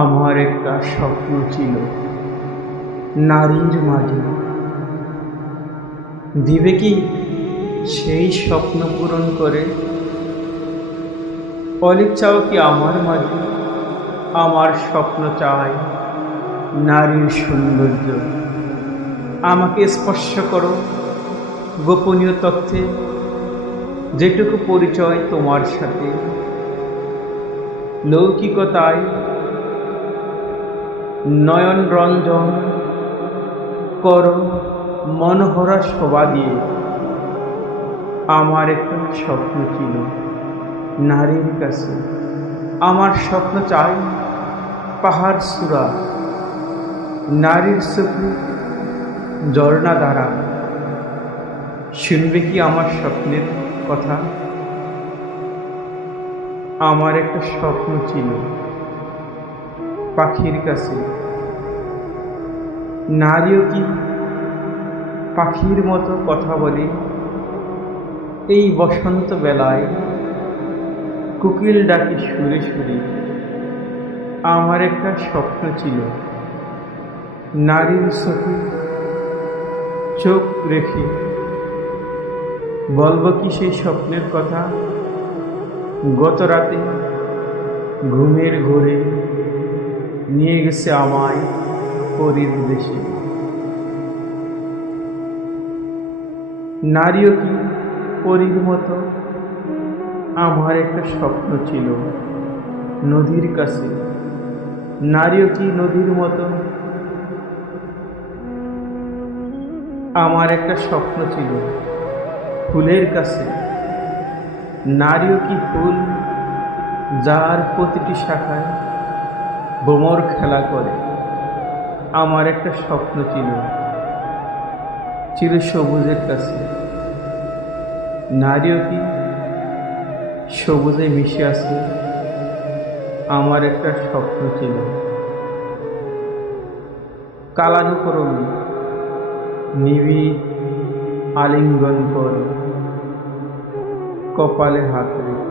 আমার একটা স্বপ্ন ছিল নারীর মাঝে। দিবে কি সেই স্বপ্ন পূরণ করে? অলিক চাও কি আমার মাঝে? আমার স্বপ্ন চাই নারীর সৌন্দর্য। আমাকে স্পর্শ করো গোপনীয় তথ্যে, যেটুকু পরিচয় তোমার সাথে। লৌকিকতায় নয়ন রঞ্জন করো মনোহরা শোভা দিয়ে। আমার একটা স্বপ্ন ছিল নারীর কাছে। আমার স্বপ্ন চাই পাহাড় সুরা, নারীর চোখে ঝর্ণা দ্বারা। শুনবে কি আমার স্বপ্নের কথা? আমার একটা স্বপ্ন ছিল পাখির কাছে। নারীও কি পাখির মতো কথা বলে? এই বসন্ত বেলায় কোকিল ডাকে সুরে সুরে। আমার একটা স্বপ্ন ছিল নারীর চোখে চোখ রেখে। বলবো কি সেই স্বপ্নের কথা? গত রাতে ঘুমের ঘোরে নিয়ে গেছে আমায় পরীর দেশে। নারীও কি পরীর মতো? আমার একটা স্বপ্ন ছিল নদীর কাছে। নারীও কি নদীর মতো? আমার একটা স্বপ্ন ছিল ফুলের কাছে। নারীও কি ফুল, যার প্রতিটি শাখায় ভ্রমর খেলা করে? আমার একটা স্বপ্ন ছিল সবুজের কাছে। নারীও কি সবুজে মিশে আছে? আমার একটা স্বপ্ন ছিল কালানুক্রমে নিবিড় আলিঙ্গন কর, কপালে হাত রেখে।